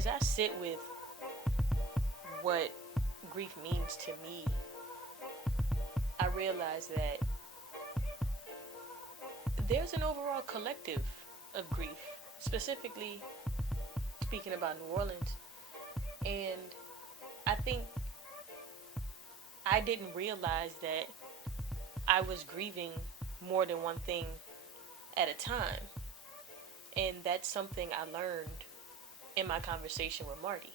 as I sit with what grief means to me, I realize that there's an overall collective of grief, specifically speaking about New Orleans. And I think I didn't realize that I was grieving more than one thing at a time. And that's something I learned in my conversation with Marty.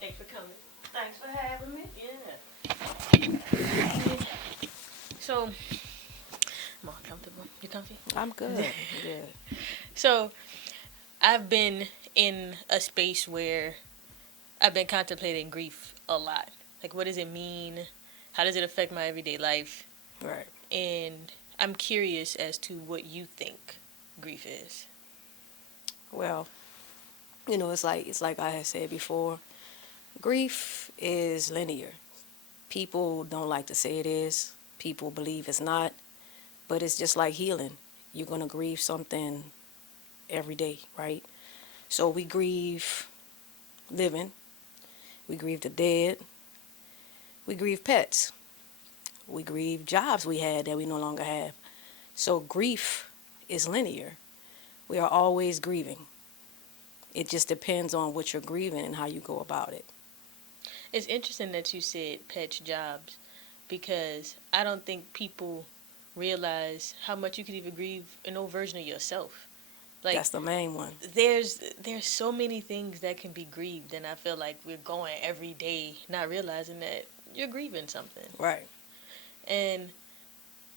Thanks for coming. Thanks for having me. Yeah. So, I'm all comfortable. You comfy? I'm good. I'm good. So, I've been in a space where I've been contemplating grief a lot. Like, what does it mean? How does it affect my everyday life? Right. And I'm curious as to what you think grief is. Well, it's like I had said before. Grief is linear. People don't like to say it is. People believe it's not. But it's just like healing. You're gonna grieve something every day, right? So we grieve living. We grieve the dead. We grieve pets. We grieve jobs we had that we no longer have. So grief is linear. We are always grieving. It just depends on what you're grieving and how you go about it. It's interesting that you said pets, jobs, because I don't think people realize how much you could even grieve an old version of yourself. Like, That's the main one. there's so many things that can be grieved, and I feel like we're going every day not realizing that you're grieving something. Right. And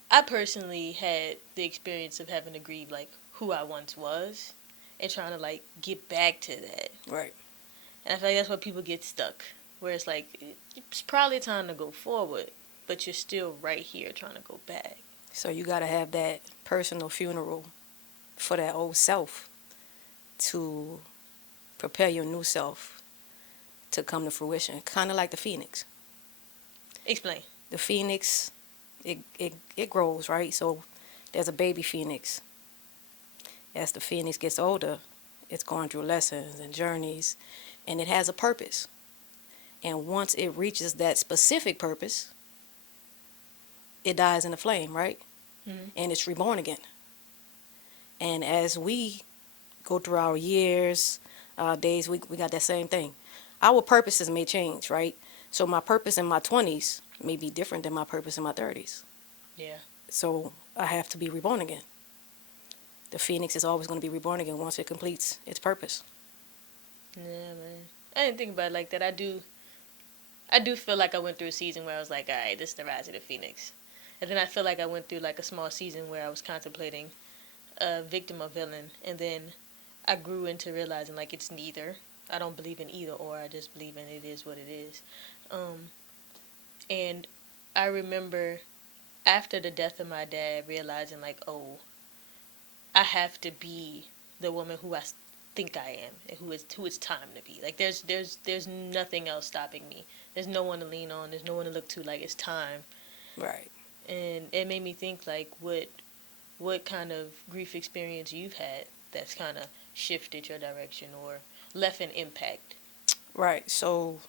I personally had the experience of having to grieve like who I once was and trying to like get back to that. Right. And I feel like that's where people get stuck, where it's like it's probably time to go forward, but you're still right here trying to go back. So you got to have that personal funeral for that old self to prepare your new self to come to fruition. Kind of like the phoenix. Explain. The phoenix, it grows, right? So there's a baby phoenix. As the phoenix gets older, it's going through lessons and journeys, and it has a purpose. And once it reaches that specific purpose, it dies in the flame, right? Mm-hmm. And it's reborn again. And as we go through our years, days, we got that same thing. Our purposes may change, right? So my purpose in my 20s may be different than my purpose in my 30s. Yeah. So I have to be reborn again. The phoenix is always going to be reborn again once it completes its purpose. Yeah, man. I didn't think about it like that. I do feel like I went through a season where I was like, all right, this is the rise of the phoenix. And then I feel like I went through like a small season where I was contemplating a victim or villain. And then I grew into realizing like it's neither. I don't believe in either or. I just believe in it is what it is. And I remember after the death of my dad realizing like, oh, I have to be the woman who I think I am and who it's time to be. Like there's nothing else stopping me. There's no one to lean on. There's no one to look to. Like it's time. Right. And it made me think like what kind of grief experience you've had that's kind of shifted your direction or left an impact. Right. So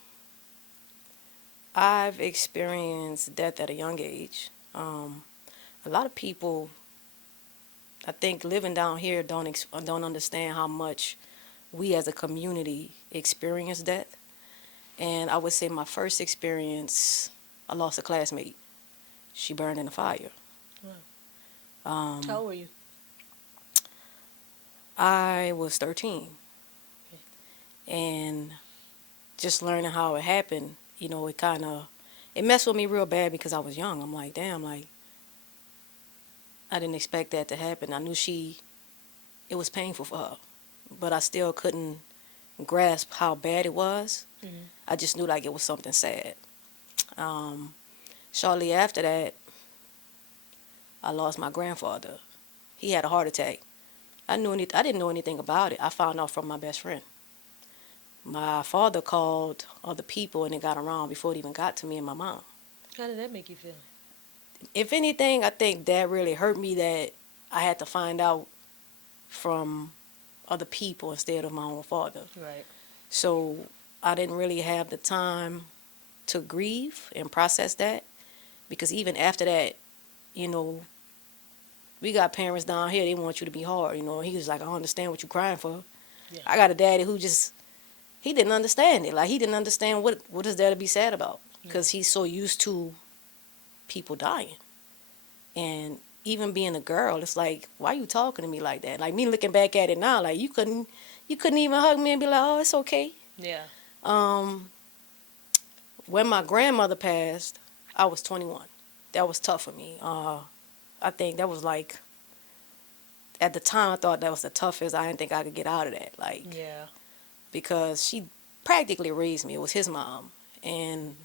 I've experienced death at a young age. A lot of people, I think, living down here don't understand how much we as a community experience death. And I would say my first experience, I lost a classmate. She burned in a fire. Wow. How old were you? I was 13. Okay. And just learning how it happened, it messed with me real bad because I was young. I'm like, damn, like, I didn't expect that to happen. I knew it was painful for her, but I still couldn't grasp how bad it was. Mm-hmm. I just knew like it was something sad. Shortly after that, I lost my grandfather. He had a heart attack. I didn't know anything about it. I found out from my best friend. My father called other people and it got around before it even got to me and my mom. How did that make you feel? If anything, I think that really hurt me that I had to find out from other people instead of my own father. Right. So I didn't really have the time to grieve and process that, because even after that, you know, we got parents down here, they want you to be hard, you know. He was like, I understand what you're crying for. Yeah. I got a daddy who just, he didn't understand it. Like, he didn't understand what is there to be sad about, Yeah. because he's so used to people dying. And even being a girl, it's like, why you talking to me like that? Like, me looking back at it now, like, you couldn't even hug me and be like, oh, it's okay. Yeah. Um, when my grandmother passed, I was 21. That was tough for me. I think that was like, at the time, I thought that was the toughest. I didn't think I could get out of that. Like, Yeah. because she practically raised me. It was his mom. And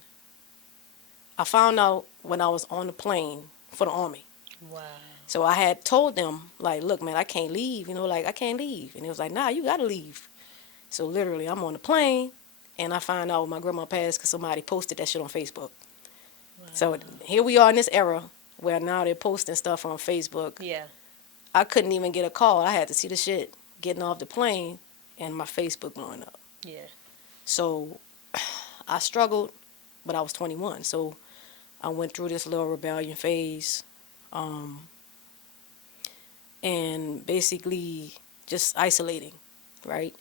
I found out when I was on the plane for the Army. Wow. So I had told them, like, look, man, I can't leave. You know, like, I can't leave. And it was like, nah, you got to leave. So literally, I'm on the plane, and I find out my grandma passed because somebody posted that shit on Facebook. Wow. So here we are in this era where now they're posting stuff on Facebook. Yeah. I couldn't even get a call. I had to see the shit getting off the plane and my Facebook blowing up. Yeah. So I struggled, but I was 21. So I went through this little rebellion phase, and basically just isolating, right?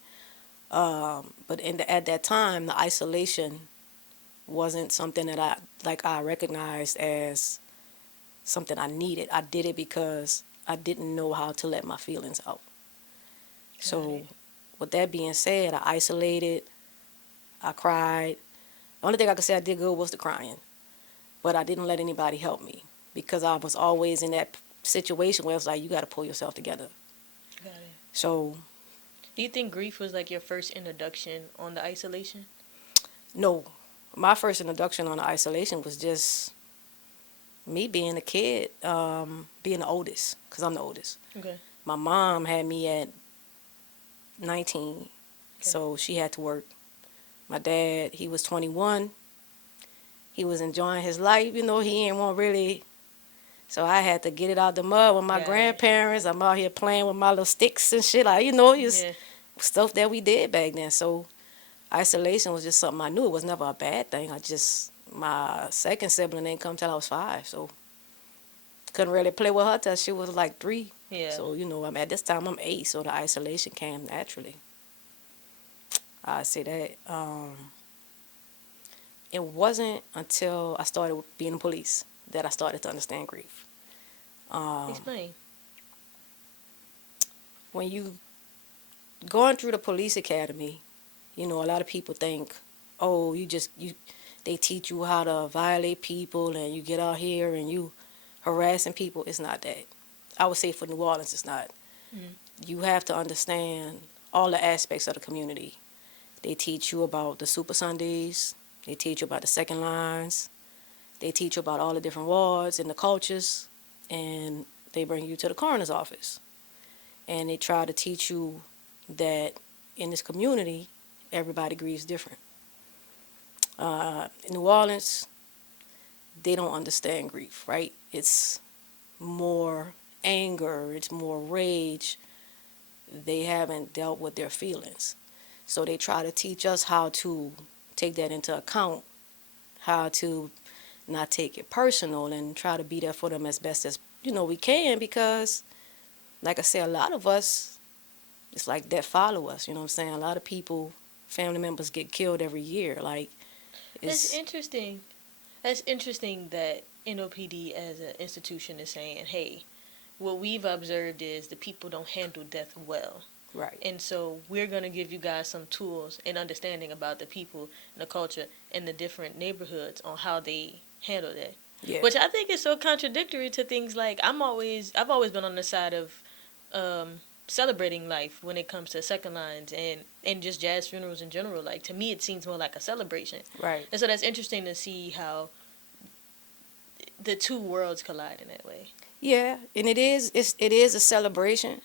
But at that time, the isolation wasn't something that I recognized as something I needed. I did it because I didn't know how to let my feelings out. So, with that being said, I isolated, I cried. The only thing I could say I did good was the crying, but I didn't let anybody help me because I was always in that situation where it's like, you got to pull yourself together. Got it. So, Do you think grief was like your first introduction on the isolation? no, my first introduction on the isolation was just me being a kid, being the oldest, because I'm the oldest. Okay. My mom had me at 19, Okay. so she had to work. My dad, he was 21. He was enjoying his life, you know, he ain't want really. So I had to get it out the mud with my Got it. grandparents. I'm out here playing with my little sticks and shit. Like, you know, just Yeah. stuff that we did back then. So isolation was just something I knew. It was never a bad thing. My second sibling didn't come till I was 5. So couldn't really play with her till she was like 3. Yeah. So, you know, at this time I'm 8. So the isolation came naturally. I say that. It wasn't until I started being in police that I started to understand grief. Explain. When you going through the police academy, you know, a lot of people think, oh, they teach you how to violate people and you get out here and you harassing people. It's not that. I would say for New Orleans, it's not. Mm-hmm. You have to understand all the aspects of the community. They teach you about the Super Sundays. They teach you about the second lines. They teach you about all the different wards and the cultures. And they bring you to the coroner's office. And they try to teach you that in this community, everybody grieves different. In New Orleans, they don't understand grief, right? It's more anger, it's more rage. They haven't dealt with their feelings. So they try to teach us how to take that into account, how to not take it personal and try to be there for them as best as, you know, we can, because like I said, a lot of us, it's like that follow us, you know what I'm saying? A lot of people, family members get killed every year. Like, That's it's, interesting. That's interesting that NOPD as an institution is saying, hey, what we've observed is the people don't handle death well. right. And so we're going to give you guys some tools and understanding about the people and the culture and the different neighborhoods on how they handle that. Yeah. Which I think is so contradictory to things like I've always been on the side of celebrating life when it comes to second lines and just jazz funerals in general. Like, to me, it seems more like a celebration. Right. And so that's interesting to see how the two worlds collide in that way. Yeah, and it is a celebration,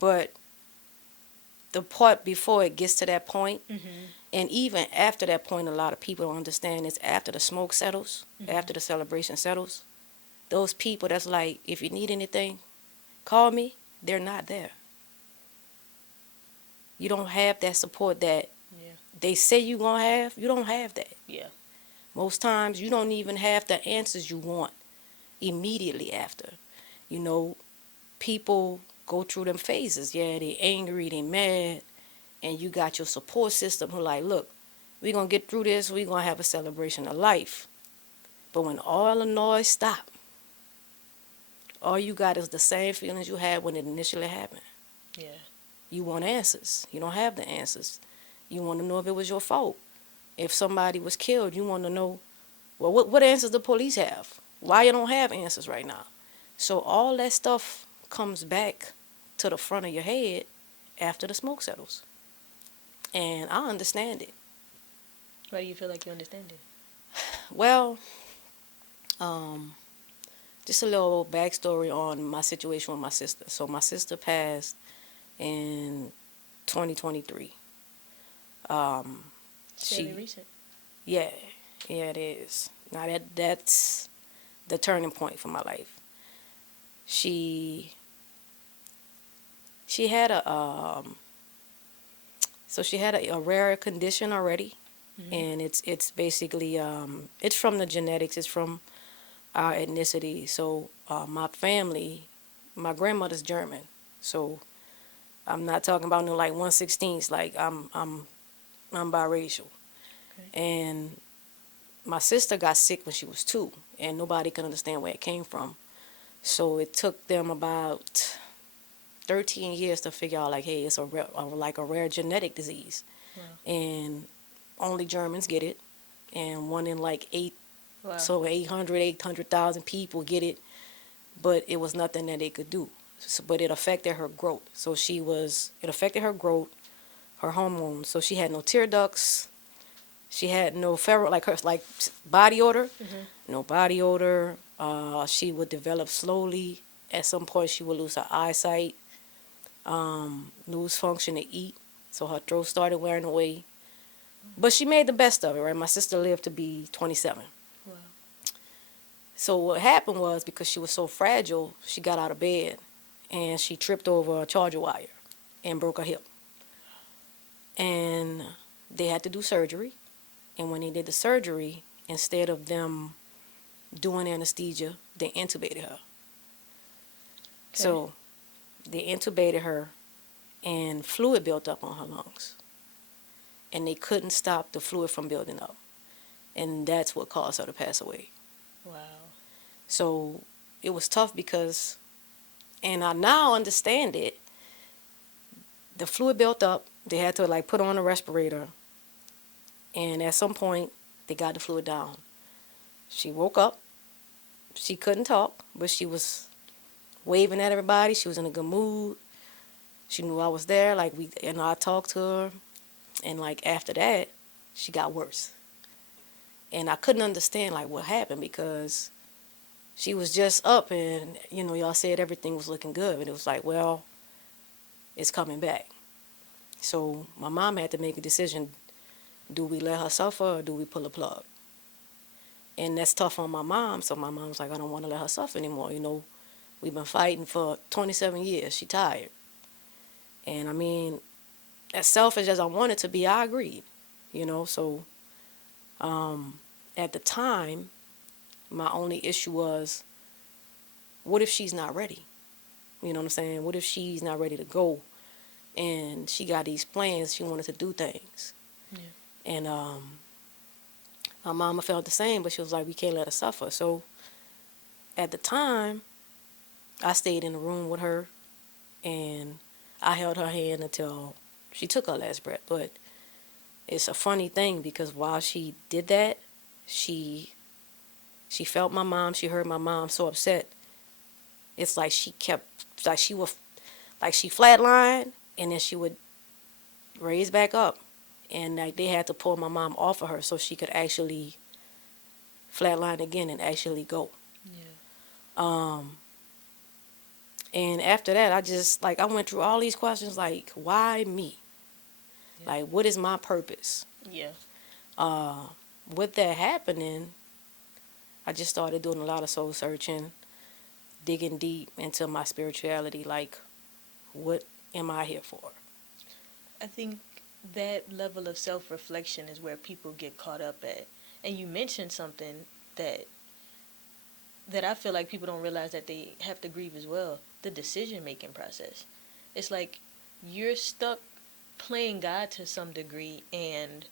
but the part before it gets to that point, and even after that point, a lot of people don't understand is after the smoke settles, after the celebration settles, those people that's like, if you need anything, call me, they're not there. You don't have that support that Yeah. they say you're going to have. You don't have that. Yeah. Most times, you don't even have the answers you want immediately after. You know, people go through them phases. Yeah, they angry, they mad, and you got your support system who like, look, we're going to get through this. We're going to have a celebration of life. But when all the noise stop, all you got is the same feelings you had when it initially happened. Yeah. You want answers. You don't have the answers. You want to know if it was your fault. If somebody was killed, you want to know, well, what answers the police have? Why you don't have answers right now? So all that stuff comes back to the front of your head after the smoke settles. And I understand it. Why do you feel like you understand it? Well, um, just a little backstory on my situation with my sister. So my sister passed in 2023. Um, It's fairly she, recent. yeah, yeah, it is. Now that's the turning point for my life. She she had a rare condition already, Mm-hmm. and it's basically it's from the genetics. It's from our ethnicity. So my family, my grandmother's German, so I'm not talking about no like 1/16. Like I'm biracial, Okay. and my sister got sick when she was 2, and nobody could understand where it came from. So it took them about 13 years to figure out like, hey, it's like a rare genetic disease, Wow. and only Germans get it, and one in like Wow. so 800,000 people get it, but it was nothing that they could do. So, but it affected her growth. So it affected her growth, her hormones. So she had no tear ducts. She had no feral, like her, like body odor, Mm-hmm. no body odor. She would develop slowly. At some point, she would lose her eyesight, lose function to eat. So her throat started wearing away. But she made the best of it, right? My sister lived to be 27. Wow. So what happened was, because she was so fragile, she got out of bed and she tripped over a charger wire and broke her hip. And they had to do surgery. And when they did the surgery, instead of them doing anesthesia, they intubated her. Okay. So they intubated her and fluid built up on her lungs. And they couldn't stop the fluid from building up. And that's what caused her to pass away. Wow. So it was tough because, and I now understand it, the fluid built up, they had to like put on a respirator, and at some point they got the fluid down. She woke up, she couldn't talk, but she was waving at everybody, she was in a good mood. She knew I was there, like I talked to her, and like after that, she got worse. And I couldn't understand like what happened, because she was just up and y'all said everything was looking good, and it was like, well, it's coming back. So my mom had to make a decision. Do we let her suffer or do we pull a plug? And that's tough on my mom. So my mom's like, I don't want to let her suffer anymore. We've been fighting for 27 years. She tired. And I mean, as selfish as I wanted to be, I agreed. So at the time, my only issue was, what if she's not ready? You know what I'm saying? What if she's not ready to go? And she got these plans. She wanted to do things. Yeah. And my mama felt the same, but she was like, we can't let her suffer. So at the time, I stayed in the room with her, and I held her hand until she took her last breath. But it's a funny thing, because while she did that, she felt my mom, she heard my mom so upset. It's like she kept, like she was, like she flatlined, and then she would raise back up. And like they had to pull my mom off of her so she could actually flatline again and actually go. Yeah. Um, and after that, I went through all these questions like, why me? Yeah. Like, what is my purpose? Yeah. Uh, with that happening, I just started doing a lot of soul searching, digging deep into my spirituality. Like, what am I here for? I think that level of self reflection is where people get caught up at. And you mentioned something that I feel like people don't realize that they have to grieve as well. The decision making process. It's like you're stuck playing God to some degree, and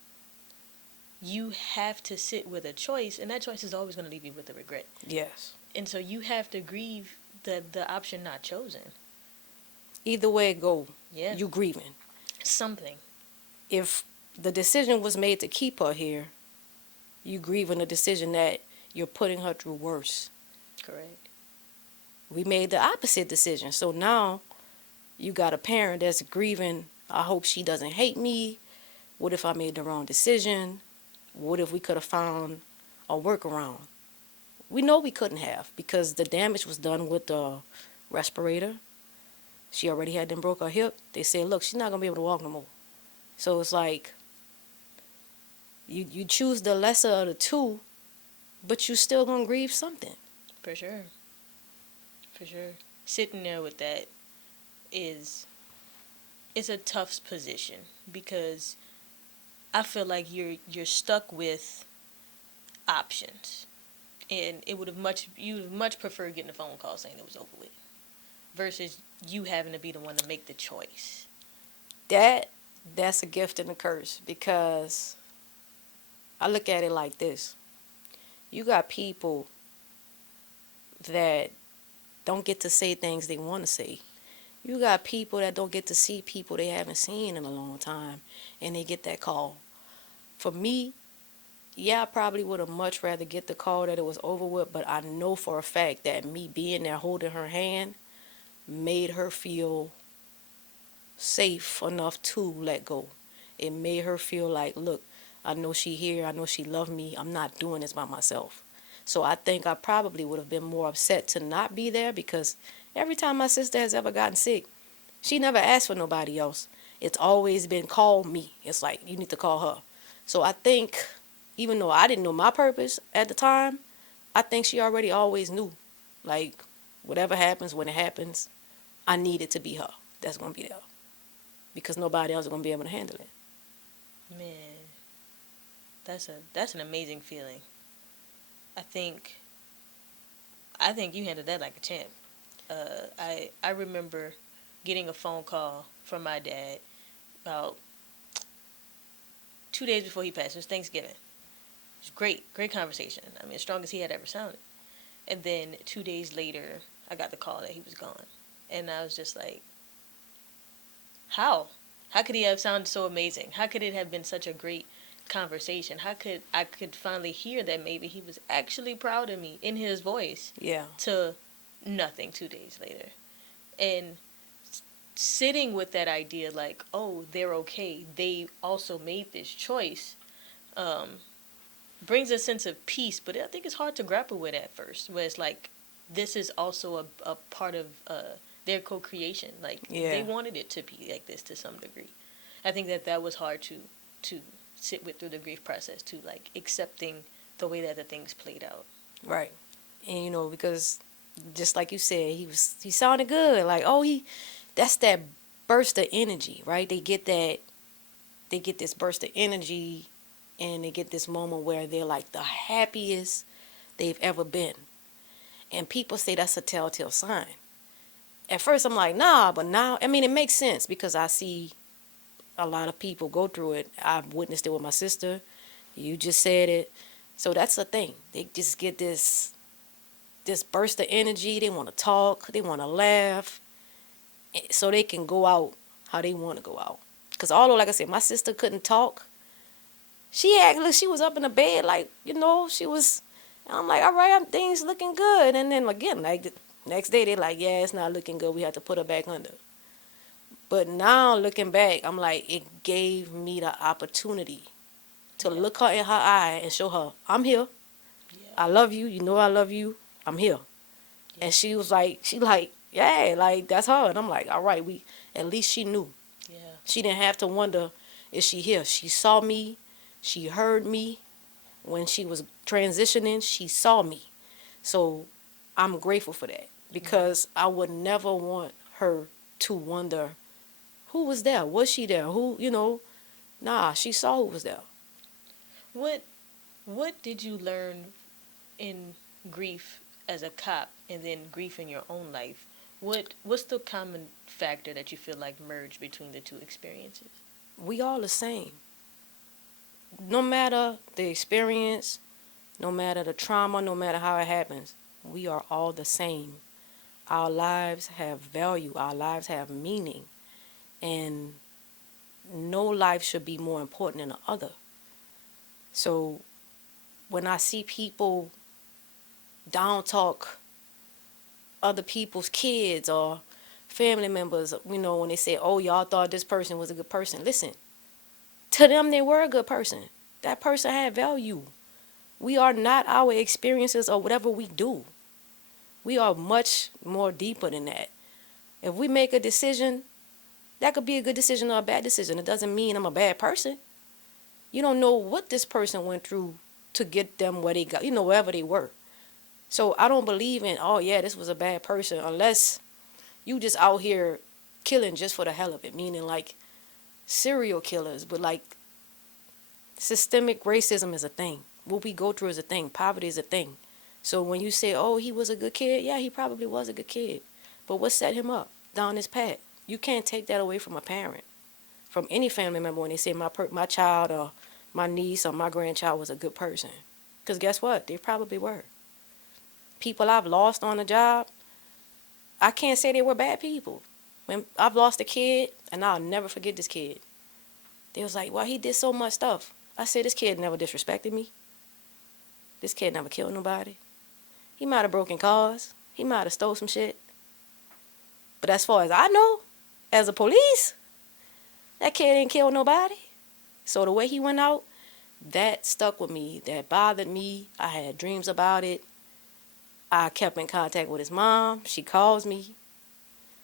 you have to sit with a choice, and that choice is always going to leave you with a regret. Yes. And so you have to grieve the option not chosen. Either way it go, Yeah. you grieving. Something. If the decision was made to keep her here, you grieving a decision that you're putting her through worse. Correct. We made the opposite decision. So now you got a parent that's grieving, I hope she doesn't hate me. What if I made the wrong decision? What if we could have found a workaround? We know we couldn't have because the damage was done with the respirator. She already had them broke her hip. They said, look, she's not going to be able to walk no more. So it's like you choose the lesser of the two, but you still going to grieve something. For sure. For sure. Sitting there with that is it's a tough position because I feel like you're stuck with options. And you would have much preferred getting a phone call saying it was over with versus you having to be the one to make the choice. That's a gift and a curse because I look at it like this. You got people that don't get to say things they want to say. You got people that don't get to see people they haven't seen in a long time, and they get that call. For me, yeah, I probably would have much rather get the call that it was over with, but I know for a fact that me being there holding her hand made her feel safe enough to let go. It made her feel like, look, I know she here, I know she loved me, I'm not doing this by myself. So I think I probably would have been more upset to not be there because every time my sister has ever gotten sick, she never asked for nobody else. It's always been call me. It's like, you need to call her. So I think, even though I didn't know my purpose at the time, I think she already always knew. Like, whatever happens, when it happens, I need it to be her that's going to be there. Because nobody else is going to be able to handle it. Man, that's an amazing feeling. I think you handled that like a champ. I remember getting a phone call from my dad about 2 days before he passed. It was Thanksgiving. It was great conversation. I mean, as strong as he had ever sounded. And then 2 days later, I got the call that he was gone, and I was just like, how? How could he have sounded so amazing? How could it have been such a great conversation? How could I finally hear that maybe he was actually proud of me in his voice? Yeah. To nothing 2 days later. And sitting with that idea like, oh, they're okay. They also made this choice. Brings a sense of peace, but I think it's hard to grapple with at first, where it's like, this is also a part of their co-creation. Like, Yeah. they wanted it to be like this to some degree. I think that was hard to sit with through the grief process, to like accepting the way that the things played out. Right. And, because just like you said, he sounded good. Like, oh, that's that burst of energy, right? They get this burst of energy, and they get this moment where they're like the happiest they've ever been. And people say that's a telltale sign. At first I'm like, nah, but now, I mean, it makes sense because I see a lot of people go through it. I've witnessed it with my sister. You just said it. So that's the thing. They just get this burst of energy. They want to talk. They want to laugh. So they can go out how they want to go out. Because although, like I said, my sister couldn't talk, she was up in the bed, like, she was, I'm like, all right, things looking good. And then again, like the next day, they're like, yeah, it's not looking good. We have to put her back under. But now looking back, I'm like, it gave me the opportunity to look her in her eye and show her, I'm here. Yeah. I love you. You know I love you. I'm here. Yeah. And she was like, yeah, like, that's her. And I'm like, all right, at least she knew. Yeah. She didn't have to wonder, is she here? She saw me. She heard me. When she was transitioning, she saw me. So I'm grateful for that because I would never want her to wonder Who was there? Was she there? Who, nah, she saw who was there. What What did you learn in grief as a cop, and then grief in your own life? What's the common factor that you feel like merged between the two experiences? We all the same. No matter the experience, no matter the trauma, no matter how it happens, we are all the same. Our lives have value, our lives have meaning, and no life should be more important than the other. So when I see people down talk other people's kids or family members, when they say, oh, y'all thought this person was a good person, listen, to them, they were a good person. That person had value. We are not our experiences or whatever we do. We are much more deeper than that. If we make a decision, that could be a good decision or a bad decision. It doesn't mean I'm a bad person. You don't know what this person went through to get them where they got, wherever they were. So I don't believe in, oh yeah, this was a bad person, unless you just out here killing just for the hell of it, meaning like serial killers. But like, systemic racism is a thing. What we go through is a thing. Poverty is a thing. So when you say, oh, he was a good kid, yeah, he probably was a good kid. But what set him up down his path? You can't take that away from a parent, from any family member when they say my child or my niece or my grandchild was a good person. Because guess what? They probably were. People I've lost on the job, I can't say they were bad people. When I've lost a kid, and I'll never forget this kid. They was like, well, he did so much stuff. I said, this kid never disrespected me. This kid never killed nobody. He might have broken cars. He might have stole some shit. But as far as I know, as a police, that kid ain't killed nobody. So the way he went out, that stuck with me. That bothered me. I had dreams about it. I kept in contact with his mom. She calls me.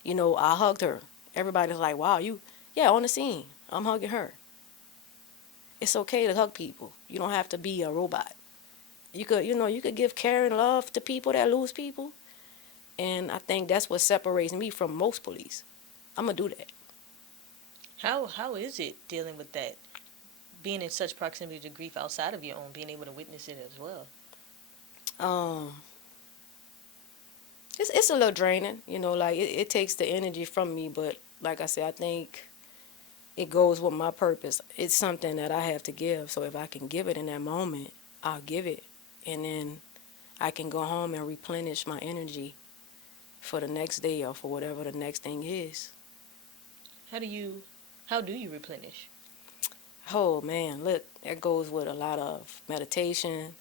I hugged her. Everybody's like, wow, yeah, on the scene. I'm hugging her. It's okay to hug people. You don't have to be a robot. You could give care and love to people that lose people. And I think that's what separates me from most police. I'm going to do that. How is it dealing with that? Being in such proximity to grief outside of your own, being able to witness it as well. Um, it's a little draining, like it takes the energy from me, but like I said, I think it goes with my purpose. It's something that I have to give. So if I can give it in that moment, I'll give it. And then I can go home and replenish my energy for the next day or for whatever the next thing is. How do you replenish? Oh man, look, that goes with a lot of meditation.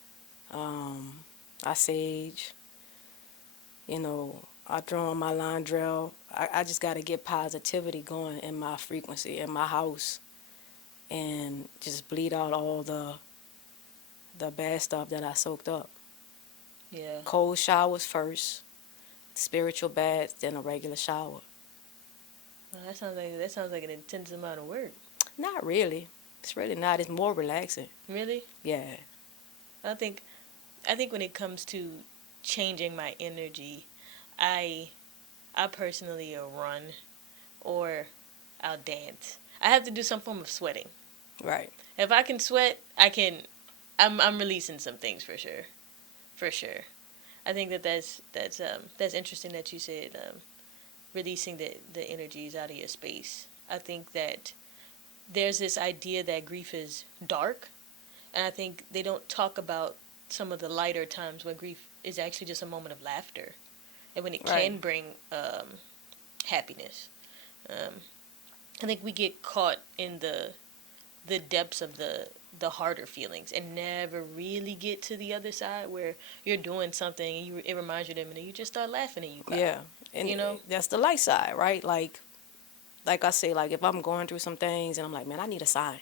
I sage. I draw on my line drill. I just got to get positivity going in my frequency, in my house, and just bleed out all the bad stuff that I soaked up. Yeah. Cold showers first, spiritual baths, then a regular shower. Well, that sounds like an intense amount of work. Not really. It's really not. It's more relaxing. Really? Yeah. I think when it comes to changing my energy, I personally will run or I'll dance. I have to do some form of sweating. Right. If I can sweat, I'm releasing some things for sure. For sure. I think that's interesting that you said releasing the energies out of your space. I think that there's this idea that grief is dark, and I think they don't talk about some of the lighter times when grief is actually just a moment of laughter, and when it can bring happiness. I think we get caught in the depths of the harder feelings and never really get to the other side where you're doing something and it reminds you of them and then you just start laughing and you cry. Yeah, and that's the light side, right? Like I say, like if I'm going through some things and I'm like, man, I need a sign.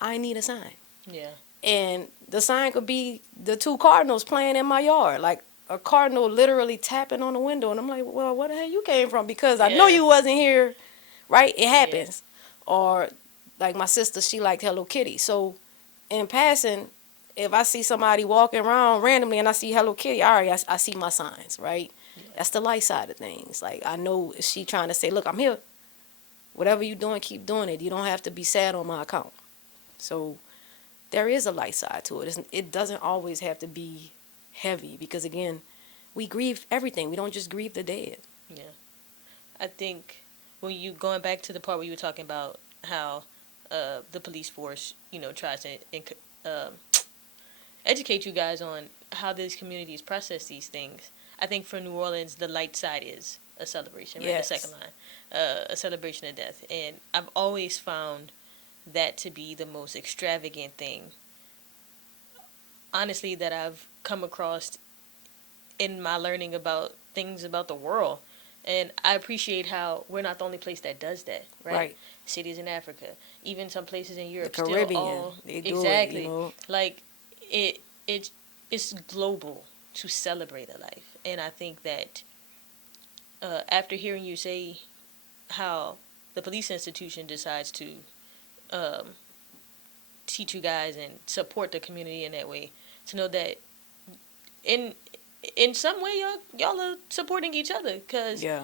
I need a sign. Yeah. And the sign could be the two cardinals playing in my yard, like a cardinal literally tapping on the window, and I'm like, well, where the hell you came from? Because I know you wasn't here, right? It happens. Yeah. Or like my sister, she liked Hello Kitty, so in passing, if I see somebody walking around randomly and I see Hello Kitty, all right, I see my signs, right? Yeah. That's the light side of things. Like I know she trying to say, look, I'm here. Whatever you're doing, keep doing it. You don't have to be sad on my account. So there is a light side to it. It doesn't always have to be heavy because, again, we grieve everything. We don't just grieve the dead. Yeah. I think when you going back to the part where you were talking about how the police force, tries to um, educate you guys on how these communities process these things. I think for New Orleans, the light side is a celebration, right? The second Yes. line, a celebration of death. And I've always found that to be the most extravagant thing, honestly, that I've come across in my learning about things about the world. And I appreciate how we're not the only place that does that, right? Right. Cities in Africa, even some places in The Europe, still Caribbean, all they do it, you exactly know. like it. It's global to celebrate a life, and I think that after hearing you say how the police institution decides to um, teach you guys and support the community in that way, to know that in in some way y'all are supporting each other, because Yeah.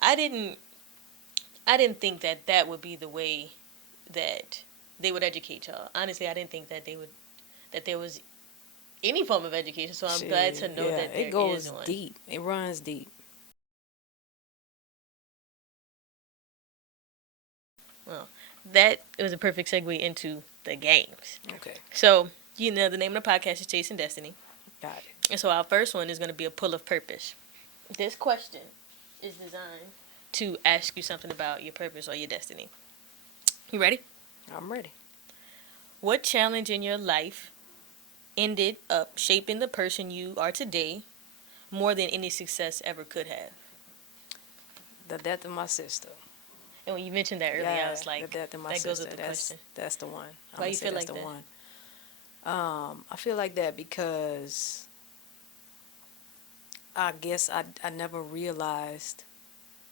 I didn't I didn't think that that would be the way that they would educate y'all. Honestly, I didn't think that there was any form of education. So I'm glad to Shit, know yeah. that It there is goes one. deep. It runs deep. Well, that was a perfect segue into the games. Okay. So the name of the podcast is Chasing Destiny, Got it. and so our first one is going to be a pull of purpose. This question is designed to ask you something about your purpose or your destiny. You ready? I'm ready. What challenge in your life ended up shaping the person you are today more than any success ever could have? The death of my sister. And when you mentioned that earlier, I Yeah, was the like, death of my that goes with sister. the That's question. that's the one. I'm Why gonna you say feel that's like the that? one. I feel like that because I guess I never realized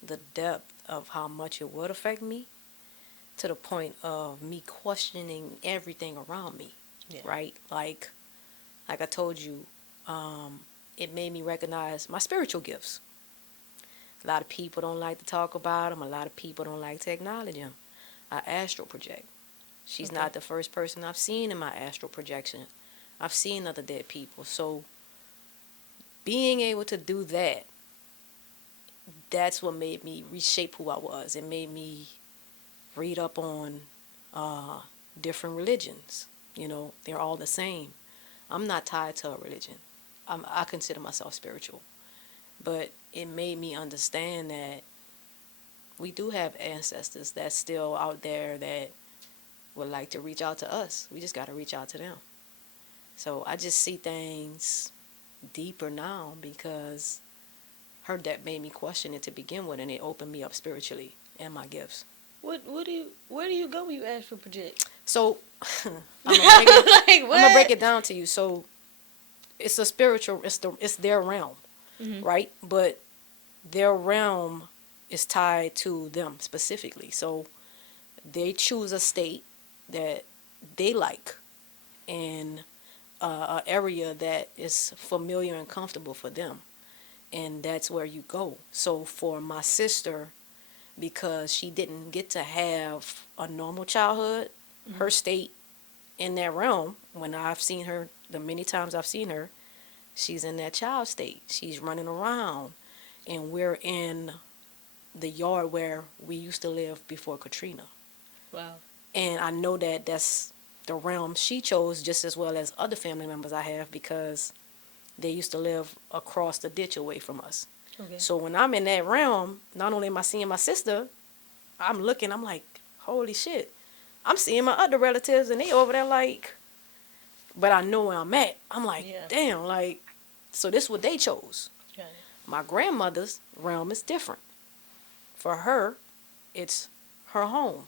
the depth of how much it would affect me to the point of me questioning everything around me. Yeah. Right? Like I told you, it made me recognize my spiritual gifts. A lot of people don't like to talk about them. A lot of people don't like to acknowledge them. I astral project. She's Okay. not the first person I've seen in my astral projection. I've seen other dead people. So being able to do that, that's what made me reshape who I was. It made me read up on uh, different religions. They're all the same. I'm not tied to a religion. I consider myself spiritual. But it made me understand that we do have ancestors that's still out there that would like to reach out to us. We just got to reach out to them. So I just see things deeper now because her death made me question it to begin with, and it opened me up spiritually and my gifts. Where do you go when you astral project? So I'm Like gonna break what? it down to you. So it's a spiritual. It's their realm, Mm-hmm. right? But their realm is tied to them specifically. So they choose a state that they like in an area that is familiar and comfortable for them, and that's where you go. So for my sister, because she didn't get to have a normal childhood, Mm-hmm. her state in that realm, when I've seen her, the many times I've seen her, she's in that child state. She's running around, and we're in the yard where we used to live before Katrina. Wow. And I know that that's the realm she chose just as well as other family members I have because they used to live across the ditch away from us. Okay. So when I'm in that realm, not only am I seeing my sister, I'm looking, I'm like, holy shit. I'm seeing my other relatives and they over there like, but I know where I'm at. I'm like, Yeah. damn, like, so this is what they chose. Got it. My grandmother's realm is different. For her, it's her home,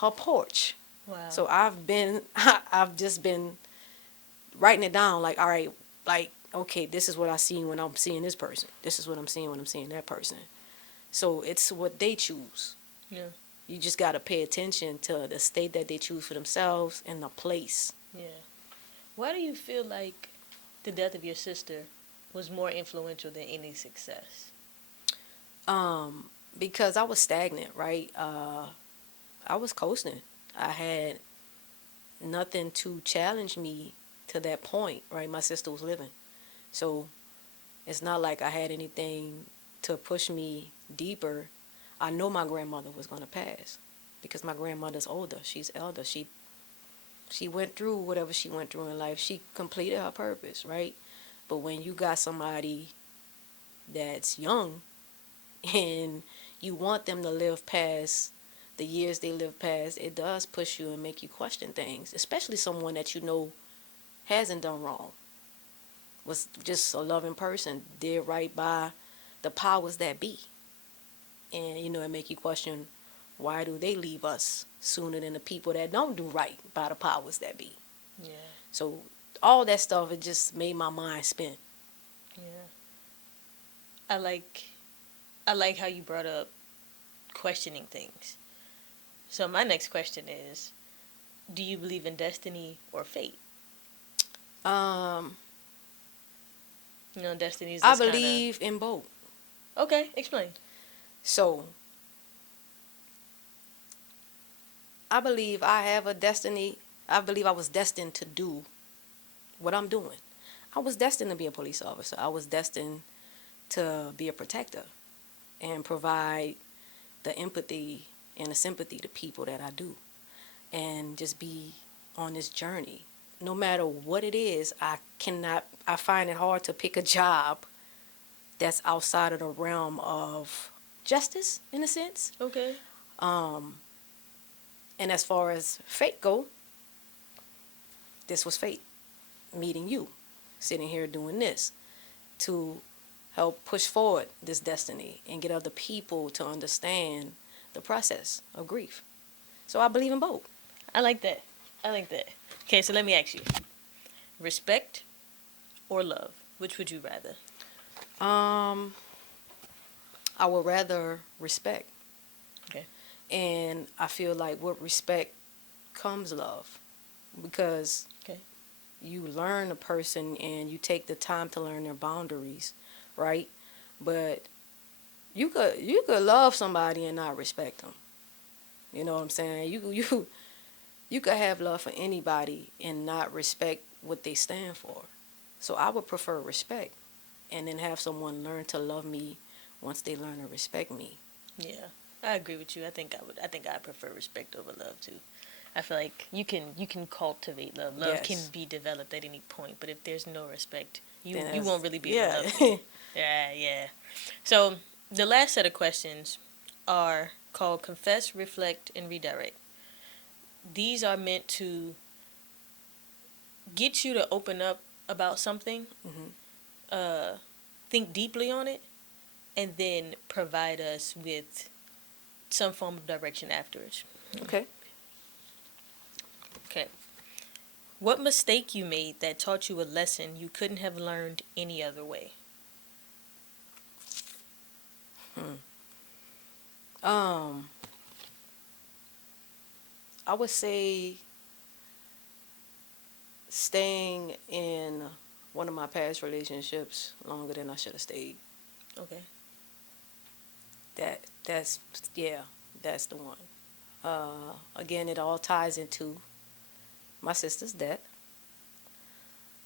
her porch. Wow. So I've just been writing it down like, all right, like, okay, this is what I see when I'm seeing this person. This is what I'm seeing when I'm seeing that person. So it's what they choose. Yeah. You just got to pay attention to the state that they choose for themselves and the place. Yeah. Why do you feel like the death of your sister was more influential than any success? Um, Because I was stagnant, right? I was coasting. I had nothing to challenge me to that point, right? My sister was living. So it's not like I had anything to push me deeper. I know my grandmother was going to pass because my grandmother's older. She's elder. She went through whatever she went through in life. She completed her purpose, right? But when you got somebody that's young and you want them to live past the years they live past, it does push you and make you question things, especially someone that you know hasn't done wrong, was just a loving person, did right by the powers that be. And, it make you question, why do they leave us sooner than the people that don't do right by the powers that be? Yeah. So all that stuff, it just made my mind spin. Yeah. I like I like how you brought up questioning things. So my next question is, do you believe in destiny or fate? Um, Destiny is I this kind of. believe in both. Okay, explain. So I believe I have a destiny. I believe I was destined to do what I'm doing. I was destined to be a police officer. I was destined to be a protector and provide the empathy and the sympathy to people that I do, and just be on this journey. No matter what it is, I find it hard to pick a job that's outside of the realm of justice, in a sense. Okay. Um, and as far as fate go, this was fate, meeting you, sitting here doing this to help push forward this destiny and get other people to understand the process of grief. So I believe in both. I like that. I like that. Okay, so let me ask you. Respect or love? Which would you rather? Um, I would rather respect. Okay. And I feel like with respect comes love, because Okay. you learn a person and you take the time to learn their boundaries, right? But you could love somebody and not respect them. You know what I'm saying? You could have love for anybody and not respect what they stand for. So I would prefer respect, and then have someone learn to love me once they learn to respect me. Yeah. I agree with you. I think I prefer respect over love too. I feel like you can cultivate love. Love can Yes. be developed at any point, but if there's no respect, Then you that's, won't really be able to yeah. love me. Yeah, yeah. So the last set of questions are called confess, reflect, and redirect. These are meant to get you to open up about something, hmm uh, think deeply on it, and then provide us with some form of direction afterwards. Okay. Okay. What mistake you made that taught you a lesson you couldn't have learned any other way? Hmm. Um, I would say staying in one of my past relationships longer than I should have stayed. Okay. That's yeah, that's the one. Again, it all ties into my sister's death.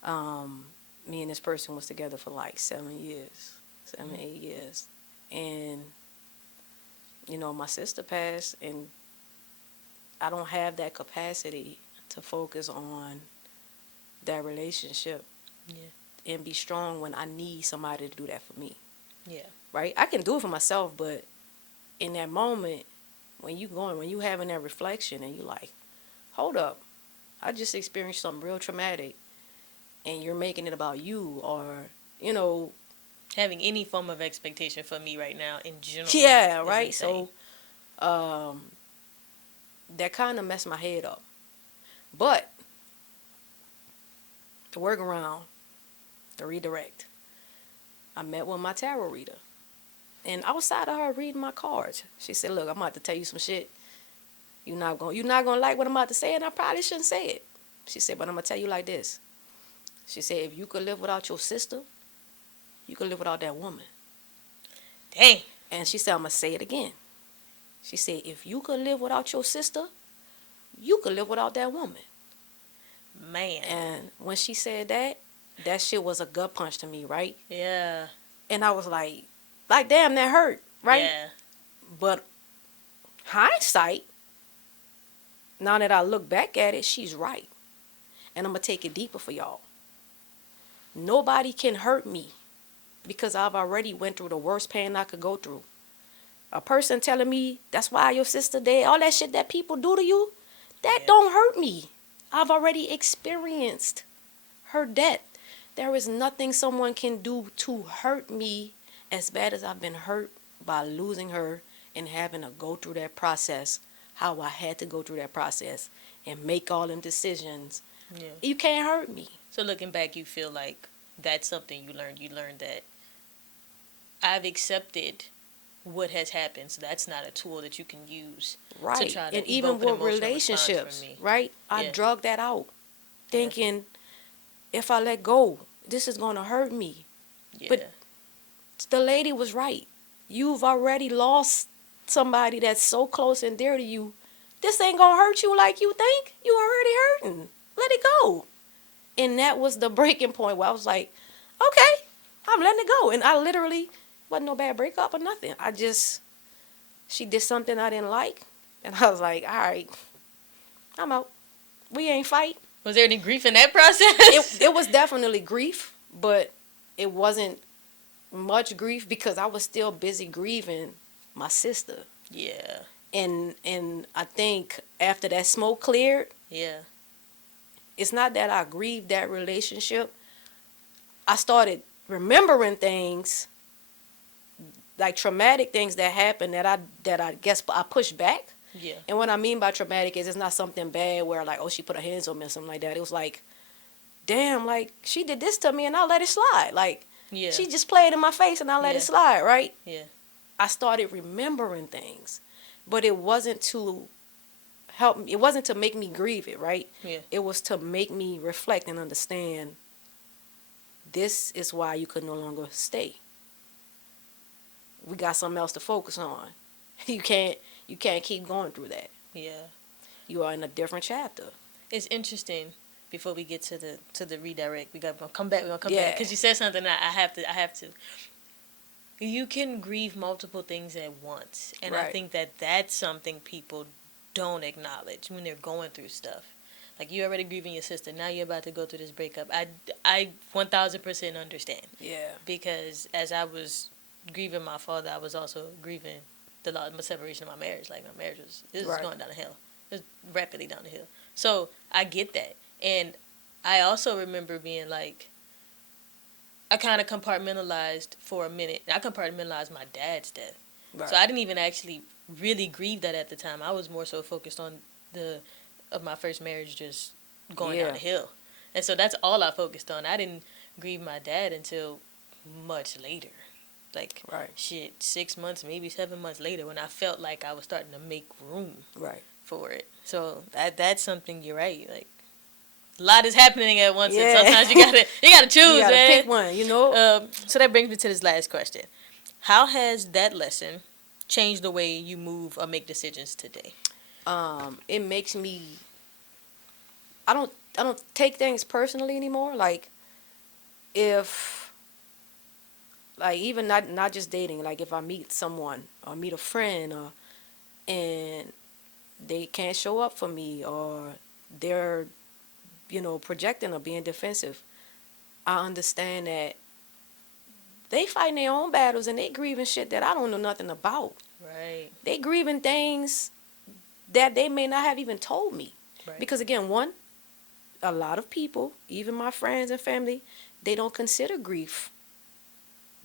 Um, Me and this person was together for like 7 years, 7, 8 years, and my sister passed, and I don't have that capacity to focus on that relationship Yeah. and be strong when I need somebody to do that for me. Yeah. Right? I can do it for myself, but in that moment, when you having that reflection and you like, hold up, I just experienced something real traumatic, and you're making it about you, or you know, Having any form of expectation for me right now in general yeah, is right. insane. So um, that kind of messed my head up. But the workaround, the redirect, I met with my tarot reader. And outside of her reading my cards, she said, "Look, I'm about to tell you some shit. You're not gonna like what I'm about to say, and I probably shouldn't say it." She said, "But I'm gonna tell you like this." She said, "If you could live without your sister, you could live without that woman." Dang. And she said, I'm going to say it again. She said, if you could live without your sister, you could live without that woman. Man. And when she said that, that shit was a gut punch to me, right? Yeah. And I was like, damn, that hurt, right? Yeah. But hindsight, now that I look back at it, she's right. And I'm going to take it deeper for y'all. Nobody can hurt me because I've already went through the worst pain I could go through. A person telling me that's why your sister dead, all that shit that people do to you, that don't hurt me. I've already experienced her death. There is nothing someone can do to hurt me as bad as I've been hurt by losing her and having to go through that process, how I had to go through that process and make all them decisions. Yeah. You can't hurt me. So looking back, you feel like that's something you learned. You learned that I've accepted what has happened, so that's not a tool that you can use Right. to try to and even evoke an with emotional response relationships, from me. right? I Yeah. drug that out, thinking if I let go, this is going to hurt me. Yeah. But the lady was right. You've already lost somebody that's so close and dear to you. This ain't going to hurt you like you think. You already hurting. Let it go. And that was the breaking point where I was like, okay, I'm letting it go. And I literally, wasn't no bad breakup or nothing. She did something I didn't like. And I was like, all right, I'm out. We ain't fight. Was there any grief in that process? It was definitely grief, but it wasn't much grief because I was still busy grieving my sister. Yeah. And I think after that smoke cleared, Yeah. it's not that I grieved that relationship. I started remembering things, like traumatic things that happened that I guess I pushed back. Yeah. And what I mean by traumatic is it's not something bad where like, oh, she put her hands on me or something like that. It was like, damn, like she did this to me and I let it slide. Like Yeah. she just played in my face and I let it slide, right? Yeah. I started remembering things, but it wasn't to help me. It wasn't to make me grieve it, right? Yeah. It was to make me reflect and understand this is why you could no longer stay. We got something else to focus on. You can't keep going through that. Yeah. You are in a different chapter. It's interesting. Before we get to the redirect, we're gonna come back Yeah. because you said something that I have to. You can grieve multiple things at once, and I Right. think that that's something people don't acknowledge when they're going through stuff. Like you already grieving your sister, now you're about to go through this breakup. I 1000% understand. Yeah. Because as I was grieving my father, I was also grieving my separation of my marriage. Like my marriage was Right. going down the hill. It was rapidly down the hill. So I get that. And I also remember being like, I kind of compartmentalized for a minute. I compartmentalized my dad's death. Right. So I didn't even actually really grieve that at the time. I was more so focused on of my first marriage just going down the hill. And so that's all I focused on. I didn't grieve my dad until much later. Like, Right. 6 months, maybe 7 months later when I felt like I was starting to make room Right. for it. So that's something you're right. Like, a lot is happening at once, Yeah. and sometimes you gotta choose, You gotta man. pick one, you know. So that brings me to this last question: how has that lesson changed the way you move or make decisions today? It makes me. I don't take things personally anymore. Like, if, like even not just dating. Like if I meet someone or meet a friend, and they can't show up for me or they're projecting or being defensive, I understand that they fighting their own battles and they grieving shit that I don't know nothing about. Right. They grieving things that they may not have even told me. Right. Because again, a lot of people, even my friends and family, they don't consider grief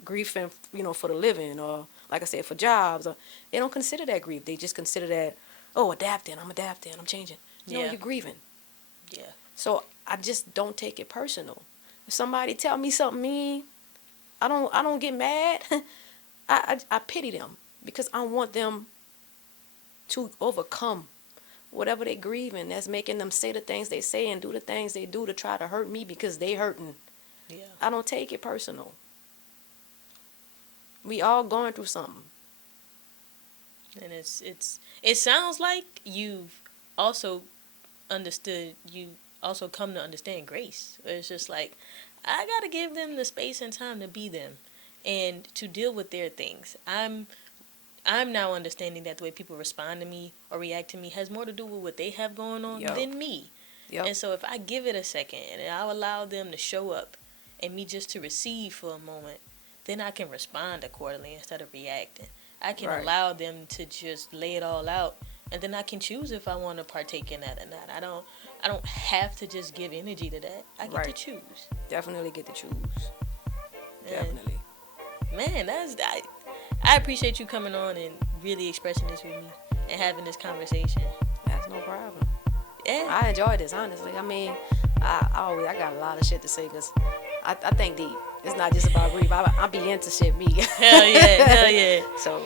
and for the living, or like I said, for jobs, or they don't consider that grief. They just consider that, oh, adapting, I'm changing. No, Yeah. you're grieving. Yeah. So I just don't take it personal. If somebody tell me something mean, I don't get mad. I pity them because I want them to overcome whatever they grieving that's making them say the things they say and do the things they do to try to hurt me because they hurting. Yeah. I don't take it personal. We all going through something. And it sounds like you've also you also come to understand grace. It's just like I gotta give them the space and time to be them and to deal with their things. I'm now understanding that the way people respond to me or react to me has more to do with what they have going on Yep. than me. Yep. And so if I give it a second and I'll allow them to show up and me just to receive for a moment, then I can respond accordingly instead of reacting. I can Right. allow them to just lay it all out, and then I can choose if I want to partake in that or not. I don't have to just give energy to that. I get to Right. choose. Definitely get to choose. And Definitely. man, I appreciate you coming on and really expressing this with me and having this conversation. That's no problem. Yeah. I enjoyed this, honestly. I mean, I got a lot of shit to say because I think deep. It's not just about grief. I be into shit, me. Hell yeah, hell yeah. So